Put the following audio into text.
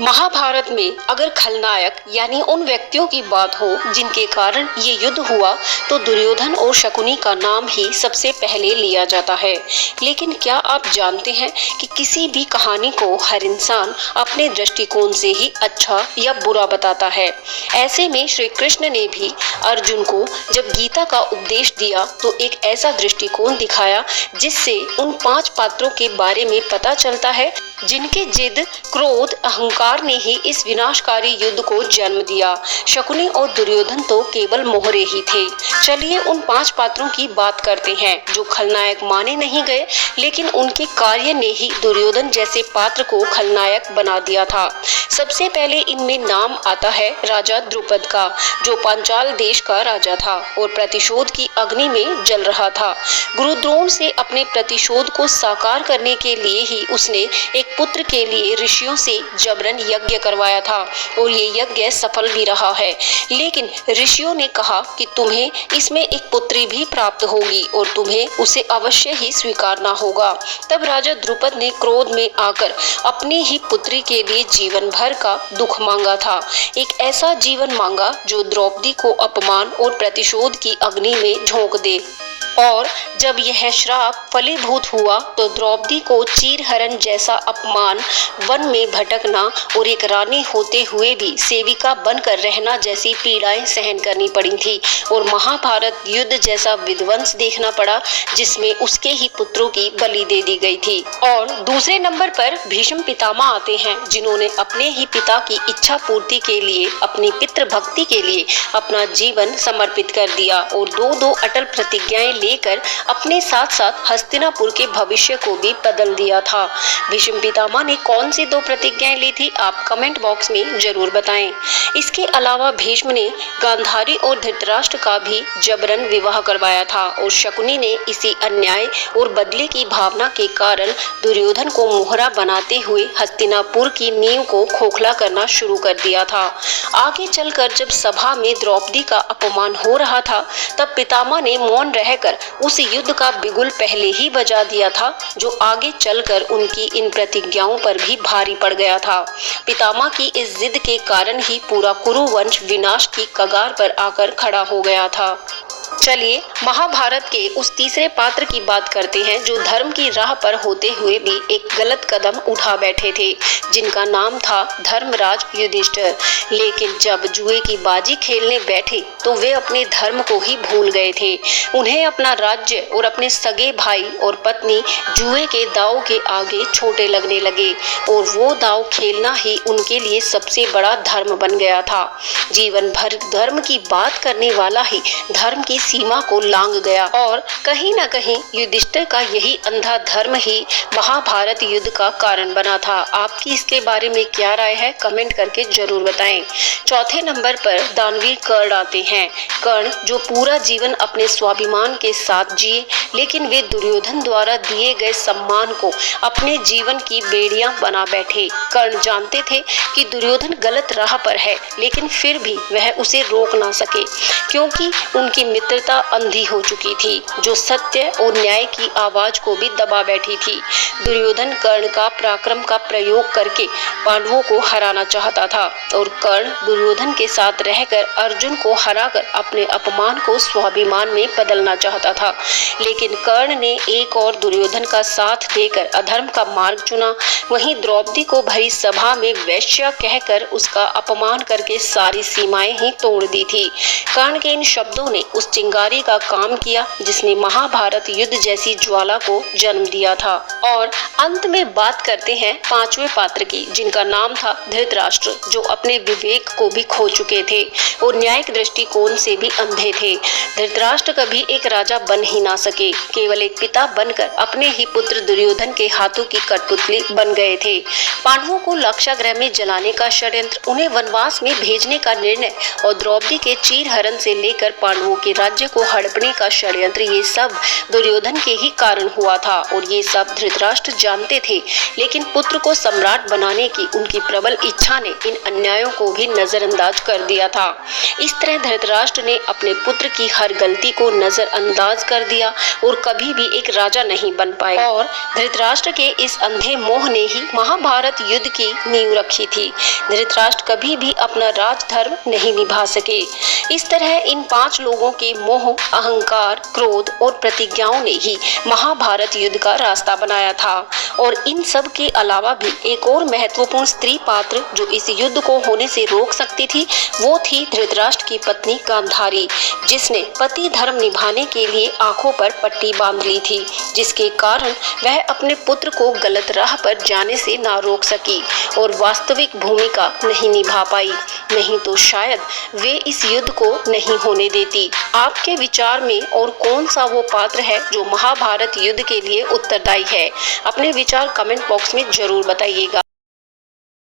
महाभारत में अगर खलनायक यानी उन व्यक्तियों की बात हो जिनके कारण ये युद्ध हुआ तो दुर्योधन और शकुनी का नाम ही सबसे पहले लिया जाता है। लेकिन क्या आप जानते हैं कि किसी भी कहानी को हर इंसान अपने दृष्टिकोण से ही अच्छा या बुरा बताता है। ऐसे में श्री कृष्ण ने भी अर्जुन को जब गीता का उपदेश दिया तो एक ऐसा दृष्टिकोण दिखाया जिससे उन 5 पात्रों के बारे में पता चलता है जिनके जिद, क्रोध, अहंकार ने ही इस विनाशकारी युद्ध को जन्म दिया। शकुनी और दुर्योधन तो केवल मोहरे ही थे। चलिए उन 5 पात्रों की बात करते हैं जो खलनायक माने नहीं गए, लेकिन उनके कार्य ने ही दुर्योधन जैसे पात्र को खलनायक बना दिया था। सबसे पहले इनमें नाम आता है राजा द्रुपद का, जो पांचाल देश का राजा था और प्रतिशोध की अग्नि में जल रहा था। गुरु द्रोण से अपने प्रतिशोध को साकार करने के लिए ही उसने एक पुत्र के लिए ऋषियों से जबरन यज्ञ करवाया था और ये यज्ञ सफल भी रहा है। लेकिन ऋषियों ने कहा कि तुम्हें इसमें एक पुत्री भी प्राप्त होगी और तुम्हें उसे अवश्य ही स्वीकारना होगा। तब राजा द्रुपद ने क्रोध में आकर अपनी ही पुत्री के लिए जीवन भर का दुख मांगा था। एक ऐसा जीवन मांगा जो द्रौपदी को अपमान और प्रतिशोध की अग्नि में झोंक दे। और जब यह श्राप फलीभूत हुआ तो द्रौपदी को चीरहरण जैसा अपमान, वन में भटकना और एक रानी होते हुए भी सेविका बनकर रहना जैसी पीड़ाएं सहन करनी पड़ी थी और महाभारत युद्ध जैसा विध्वंस देखना पड़ा जिसमें उसके ही पुत्रों की बलि दे दी गई थी। और दूसरे नंबर पर भीष्म पितामह आते हैं, जिन्होंने अपने ही पिता की इच्छा पूर्ति के लिए, अपनी पितृ भक्ति के लिए अपना जीवन समर्पित कर दिया और दो अटल प्रतिज्ञाएं लेकर अपने साथ साथ हस्तिनापुर के भविष्य को भी बदल दिया था। भीष्म पितामह ने कौन सी 2 प्रतिज्ञाएं ली थी, आप कमेंट बॉक्स में जरूर बताएं। इसके अलावा भीष्म ने गांधारी और धृतराष्ट्र का भी जबरन विवाह करवाया था और शकुनी ने इसी अन्याय और बदले की भावना के कारण दुर्योधन को मोहरा बनाते हुए हस्तिनापुर की नींव को खोखला करना शुरू कर दिया था। आगे चलकर जब सभा में द्रौपदी का अपमान हो रहा था तब पितामह ने मौन रहकर उस युद्ध का बिगुल पहले ही बजा दिया था जो आगे चलकर उनकी इन प्रतिज्ञाओं पर भी भारी पड़ गया था। पितामह की इस जिद के कारण ही पूरा कुरु वंश विनाश की कगार पर आकर खड़ा हो गया था। चलिए महाभारत के उस तीसरे पात्र की बात करते हैं जो धर्म की राह पर होते हुए भी एक गलत कदम उठा बैठे थे, जिनका नाम था धर्मराज युधिष्ठिर। लेकिन जब जुए की बाजी खेलने बैठे तो वे अपने धर्म को ही भूल गए थे। उन्हें अपना राज्य और अपने सगे भाई और पत्नी जुए के दांव के आगे छोटे लगने लगे और वो दांव खेलना ही उनके लिए सबसे बड़ा धर्म बन गया था। जीवन भर धर्म की बात करने वाला ही धर्म की सीमा को लांघ गया और कहीं न कहीं युधिष्ठिर का यही अंधा धर्म ही महाभारत युद्ध का कारण बना था। आपकी इसके बारे में क्या राय है, कमेंट करके जरूर बताएं। चौथे नंबर पर दानवीर कर्ण आते हैं। कर्ण जो पूरा जीवन अपने स्वाभिमान के साथ जिए, लेकिन वे दुर्योधन द्वारा दिए गए सम्मान को अपने जीवन की बेड़ियां बना बैठे। कर्ण जानते थे कि दुर्योधन गलत राह पर है, लेकिन फिर भी वह उसे रोक ना सके क्योंकि उनकी मित्रता अंधी हो चुकी थी जो सत्य और न्याय की आवाज को भी दबा बैठी थी। दुर्योधन कर्ण का पराक्रम का प्रयोग करके पांडवों को हराना चाहता था और कर्ण दुर्योधन के साथ रहकर अर्जुन को हराकर अपने अपमान को स्वाभिमान में बदलना चाहता था। लेकिन कर्ण ने एक और दुर्योधन का साथ देकर अधर्म का मार्ग चुना। वहीं द्रौपदी को भरी सभा में वैश्या कहकर उसका अपमान करके सारी सीमाएं ही तोड़ दी थी। कर्ण के इन शब्दों ने उस चिंगारी का काम किया जिसने महाभारत युद्ध जैसी ज्वाला को जन्म दिया था। और अंत में बात करते हैं 5वें पात्र की, जिनका नाम था धृतराष्ट्र, जो अपने विवेक को भी खो चुके थे और न्यायिक दृष्टिकोण से भी अंधे थे। धृतराष्ट्र कभी एक राजा बन ही ना सके, केवल एक पिता बनकर अपने ही पुत्र दुर्योधन के हाथों की कठपुतली बन गए थे। पांडवों को लाक्षागृह में जलाने का षड्यंत्र, उन्हें वनवास में भेजने का निर्णय और द्रौपदी के चीरहरण से लेकर पांडवों के राज्य को हड़पने का षड्यंत्र, ये सब दुर्योधन के ही कारण हुआ था और ये सब धृतराष्ट्र जानते थे। लेकिन पुत्र को सम्राट बनाने की उनकी प्रबल इच्छा ने इन अन्यायों को भी नजरअंदाज कर दिया था। इस तरह धृतराष्ट्र ने अपने पुत्र की हर गलती को नजरअंदाज कर दिया और कभी भी एक राजा नहीं बन पाए। और धृतराष्ट्र के इस अंधे मोह ने ही महाभारत युद्ध की नींव रखी थी। धृतराष्ट्र कभी भी अपना राजधर्म नहीं निभा सके। इस तरह इन 5 लोगों के मोह, अहंकार, क्रोध और प्रतिज्ञाओं ने ही महाभारत युद्ध का रास्ता बनाया था। और इन सब के अलावा भी एक और महत्वपूर्ण स्त्री पात्र जो इस युद्ध को होने से रोक सकती थी, वो थी धृतराष्ट्र की पत्नी गांधारी, जिसने पति धर्म निभाने के लिए आंखों पर पट्टी बांध ली थी, जिसके कारण वह अपने पुत्र को गलत राह पर जाने से ना रोक सकी और वास्तविक भूमिका नहीं निभा पाई। नहीं तो शायद वे इस युद्ध को नहीं होने देती। आपके विचार में और कौन सा वो पात्र है जो महाभारत युद्ध के लिए उत्तरदायी है? अपने विचार कमेंट बॉक्स में जरूर बताइएगा।